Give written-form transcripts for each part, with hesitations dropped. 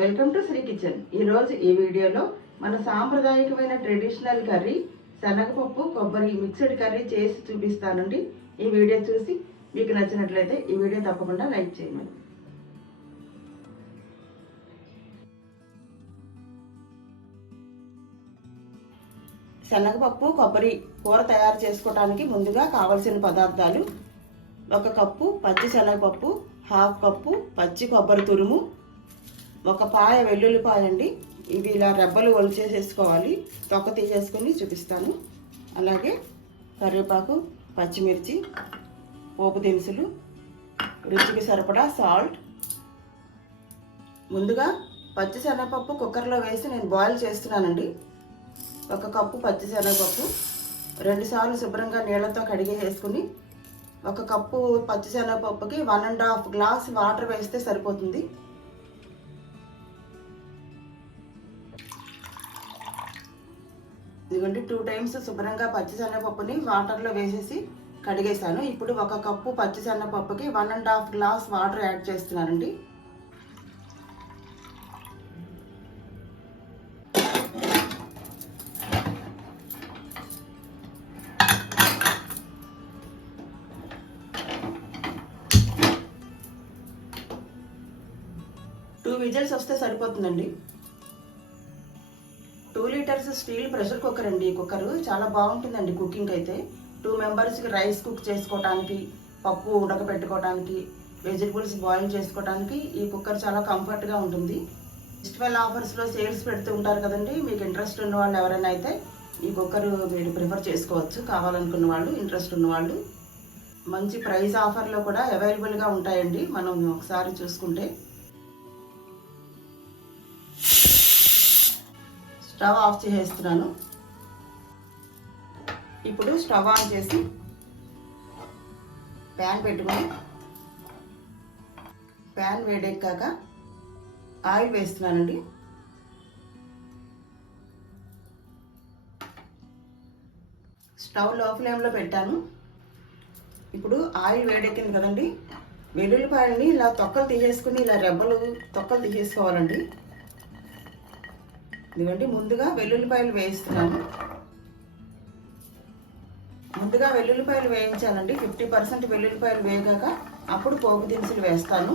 Welcome to Shri kitchen. ఈరోజు ఈ వీడియోలో మన సాంప్రదాయకమైన ట్రెడిషనల్ కర్రీ శనగపప్పు కొబ్బరి మిక్స్డ్ కర్రీ చేసి చూపిస్తానండి. ఈ వీడియో చూసి మీకు నచ్చినట్లయితే ఈ వీడియో తప్పకుండా లైక్ చేయండి. శనగపప్పు కొబ్బరి కూర తయారు చేసుకోవడానికి ముందుగా కావలసిన పదార్థాలు: 1 కప్పు పచ్చి శనగపప్పు, 1/2 కప్పు పచ్చి కొబ్బరి తురుము, 1 పాయ వెల్లుల్లిపాయ అండి. ఇవి ఇలా రెబ్బలు ఒలిచేసేసుకోవాలి. తొక్క తీసేసుకొని చూపిస్తాను. అలాగే కరివేపాకు, పచ్చిమిర్చి, పోపు దినుసులు, రుచికి సరిపడా సాల్ట్. ముందుగా పచ్చి శనగపప్పు కుక్కర్లో వేసి నేను బాయిల్ చేస్తున్నానండి. 1 కప్పు పచ్చి శనగపప్పు 2 సార్లు శుభ్రంగా నీళ్ళతో కడిగేసుకుని 1 కప్పు పచ్చి శనగపప్పుకి 1.5 గ్లాస్ వాటర్ వేస్తే సరిపోతుంది. ఇదిగోండి 2 టైమ్స్ శుభ్రంగా పచ్చి శనగపప్పుని వాటర్లో వేసేసి కడిగేసాను. ఇప్పుడు 1 కప్పు పచ్చి శనగపప్పుకి 1.5 గ్లాస్ వాటర్ యాడ్ చేస్తున్నానండి. టూ విజిల్స్ వస్తే సరిపోతుందండి. 2 లీటర్స్ స్టీల్ ప్రెషర్ కుక్కర్ అండి. ఈ కుక్కర్ చాలా బాగుంటుందండి కుకింగ్ అయితే. 2 మెంబర్స్కి రైస్ కుక్ చేసుకోవడానికి, పప్పు ఉడకబెట్టుకోవడానికి, వెజిటబుల్స్ బాయిల్ చేసుకోవడానికి ఈ కుక్కర్ చాలా కంఫర్ట్గా ఉంటుంది. ఫెస్టివల్ ఆఫర్స్లో సేల్స్ పెడుతూ ఉంటారు కదండి. మీకు ఇంట్రెస్ట్ ఉన్న వాళ్ళు ఎవరైనా అయితే ఈ కుక్కర్ మీరు ప్రిఫర్ చేసుకోవచ్చు. కావాలనుకున్న వాళ్ళు, ఇంట్రెస్ట్ ఉన్న వాళ్ళు. మంచి ప్రైస్ ఆఫర్లో కూడా అవైలబుల్గా ఉంటాయండి మనం ఒకసారి చూసుకుంటే. స్టవ్ ఆఫ్ చేసేస్తున్నాను. ఇప్పుడు స్టవ్ ఆన్ చేసి ప్యాన్ పెట్టుకొని ప్యాన్ వేడెక్కాక ఆయిల్ వేస్తున్నానండి. స్టవ్ లో ఫ్లేమ్లో పెట్టాను. ఇప్పుడు ఆయిల్ వేడెక్కింది కదండి. వెల్లుల్లిపాయలని ఇలా తొక్కలు తీసేసుకుని ఇలా రెబ్బలు తొక్కలు తీసేసుకోవాలండి. ఇదిగోండి ముందుగా వెల్లుల్లిపాయలు వేయిస్తున్నాను. ముందుగా వెల్లుల్లిపాయలు వేయించాలండి. 50% వెల్లుల్లిపాయలు వేగాక అప్పుడు పోపు దినుసులు వేస్తాను.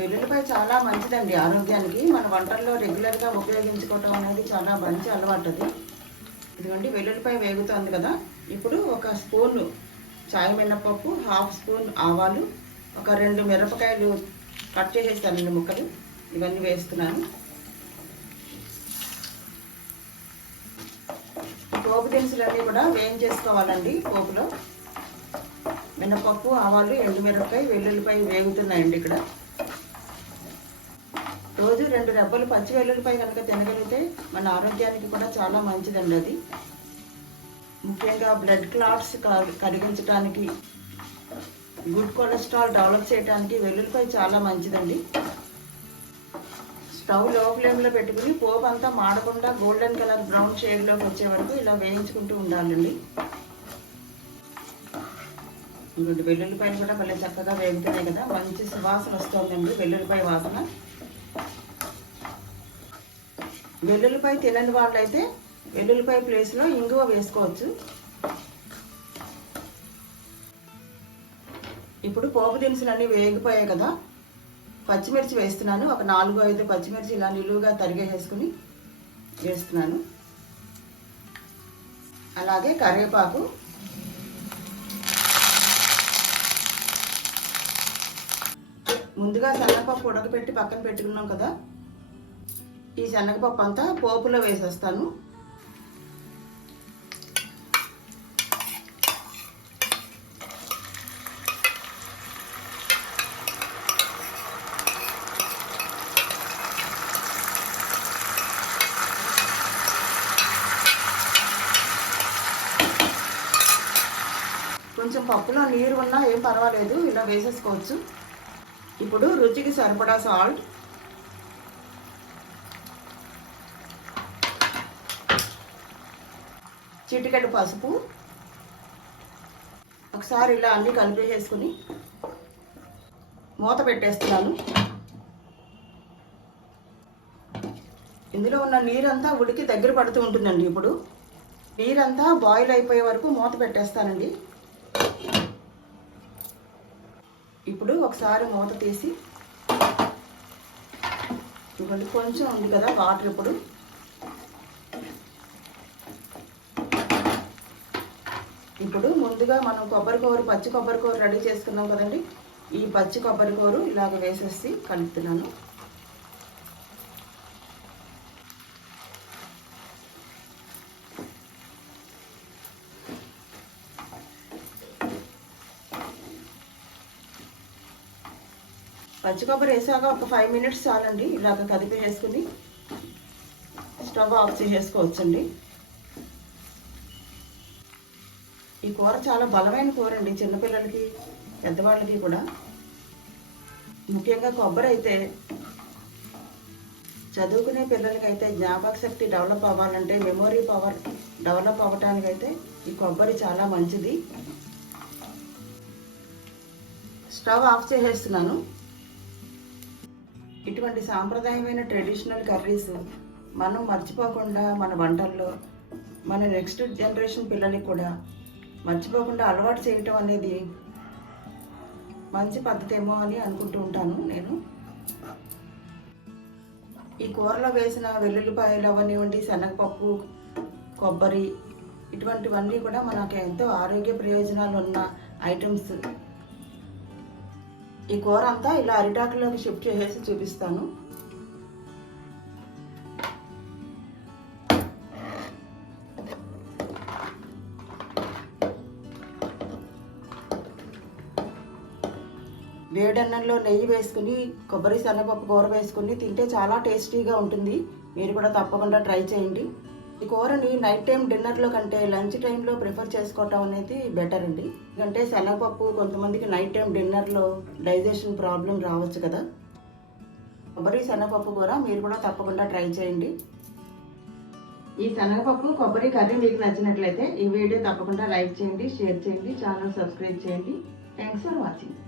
వెల్లుల్లిపాయ చాలా మంచిదండి ఆరోగ్యానికి. మన వంటల్లో రెగ్యులర్గా ఉపయోగించుకోవటం అనేది చాలా మంచి అలవాటు అది. ఇదిగోండి వెల్లుల్లిపాయ వేగుతోంది కదా. ఇప్పుడు 1 స్పూన్ చాయ్ మినపప్పు, 1/2 స్పూన్ ఆవాలు, 2 మిరపకాయలు కట్ చేసేస్తానండి ముక్కలు. ఇవన్నీ వేస్తున్నాను. పోపు దినుసులన్నీ కూడా వేయించేసుకోవాలండి. పోపులో మినపప్పు, ఆవాలు, ఎండుమిరపకాయ, వెల్లుల్లిపాయ వేగుతున్నాయండి. ఇక్కడ రోజు 2 రెబ్బలు పచ్చి వెల్లుల్లిపాయ కనుక తినగలిగితే మన ఆరోగ్యానికి కూడా చాలా మంచిదండి అది. ముఖ్యంగా బ్లడ్ క్లాట్స్ కరిగించడానికి, గుడ్ కొలెస్ట్రాల్ డెవలప్ చేయడానికి వెల్లుల్లిపాయ చాలా మంచిదండి. స్టవ్ లో ఫ్లేమ్లో పెట్టుకుని పోపు అంతా మాడకుండా గోల్డెన్ కలర్ బ్రౌన్ షేడ్లోకి వచ్చే వరకు ఇలా వేయించుకుంటూ ఉండాలండి. ఇంకొంచెం వెల్లుల్లిపాయలు కూడా భలే చక్కగా వేగుతున్నాయి కదా. మంచి సువాసన వస్తుందండి వెల్లుల్లిపాయ వాసన. వెల్లుల్లిపాయ తినని వాళ్ళైతే వెల్లుల్లిపాయ ప్లేస్లో ఇంగువ వేసుకోవచ్చు. ఇప్పుడు పోపు దినుసులు అన్నీ వేగిపోయాయి కదా. పచ్చిమిర్చి వేస్తున్నాను. 4-5 పచ్చిమిర్చి ఇలా నిలువుగా తరిగేసుకుని వేస్తున్నాను. అలాగే కరివేపాకు, ముందుగా శనగపప్పు ఉడకపెట్టి పక్కన పెట్టుకున్నాం కదా. ఈ శనగపప్పు అంతా పోపులో వేసేస్తాను. కొంచెం పప్పులో నీరు ఉన్నా ఏం పర్వాలేదు, ఇలా వేసేసుకోవచ్చు. ఇప్పుడు రుచికి సరిపడా సాల్ట్, చిటికెడు పసుపు, ఒకసారి ఇలా అన్నీ కలిపేసుకుని మూత పెట్టేస్తున్నాను. ఇందులో ఉన్న నీరంతా ఉడికి దగ్గర పడుతూ ఉంటుందండి. ఇప్పుడు నీరంతా బాయిల్ అయిపోయే వరకు మూత పెట్టేస్తానండి. ఇప్పుడు ఒకసారి మూత తీసి ఇవ్వండి, కొంచెం ఉంది కదా వాటర్. ఇప్పుడు ముందుగా మనం పచ్చి కొబ్బరి కూర రెడీ చేసుకున్నాం కదండి. ఈ పచ్చి కొబ్బరి కూర ఇలాగ వేసేసి కలుపుతున్నాను. పచ్చి కొబ్బరి వేసాక ఒక 5 మినిట్స్ చాలండి. ఇలాగ కదిపి వేసుకుని స్టవ్ ఆఫ్ చేసేసుకోవచ్చండి. ఈ కూర చాలా బలమైన కూర అండి, చిన్నపిల్లలకి పెద్దవాళ్ళకి కూడా. ముఖ్యంగా కొబ్బరి అయితే చదువుకునే పిల్లలకైతే జ్ఞాపక శక్తి డెవలప్ అవ్వాలంటే, మెమొరీ పవర్ డెవలప్ అవ్వటానికైతే ఈ కొబ్బరి చాలా మంచిది. స్టవ్ ఆఫ్ చేసేస్తున్నాను. ఇటువంటి సాంప్రదాయమైన ట్రెడిషనల్ కర్రీస్ మనం మర్చిపోకుండా మన వంటల్లో మన నెక్స్ట్ జనరేషన్ పిల్లలకి కూడా మర్చిపోకుండా అలవాటు చేయటం అనేది మంచి పద్ధతి ఏమో అని అనుకుంటూ ఉంటాను నేను. ఈ కూరలో వేసిన వెల్లుల్లిపాయలు అవనివ్వండి, శనగపప్పు, కొబ్బరి, ఇటువంటివన్నీ కూడా మనకు ఎంతో ఆరోగ్య ప్రయోజనాలు ఉన్న ఐటమ్స్. ఈ కూర అంతా ఇలా అరిటాకులోకి షిఫ్ట్ చేసేసి చూపిస్తాను. వేడన్నంలో నెయ్యి వేసుకుని కొబ్బరి శనగపప్పు కూర వేసుకుని తింటే చాలా టేస్టీగా ఉంటుంది. మీరు కూడా తప్పకుండా ట్రై చేయండి. ఈ కూరని నైట్ టైం డిన్నర్లో కంటే లంచ్ టైంలో ప్రిఫర్ చేసుకోవటం అనేది బెటర్ అండి. ఎందుకంటే శనగపప్పు కొంతమందికి నైట్ టైం డిన్నర్లో డైజెషన్ ప్రాబ్లం రావచ్చు కదా. కొబ్బరి శనగపప్పు కూర మీరు కూడా తప్పకుండా ట్రై చేయండి. ఈ శనగపప్పు కొబ్బరి కర్రీ మీకు నచ్చినట్లయితే ఈ వీడియో తప్పకుండా లైక్ చేయండి, షేర్ చేయండి, ఛానల్ సబ్స్క్రైబ్ చేయండి. Thanks for watching.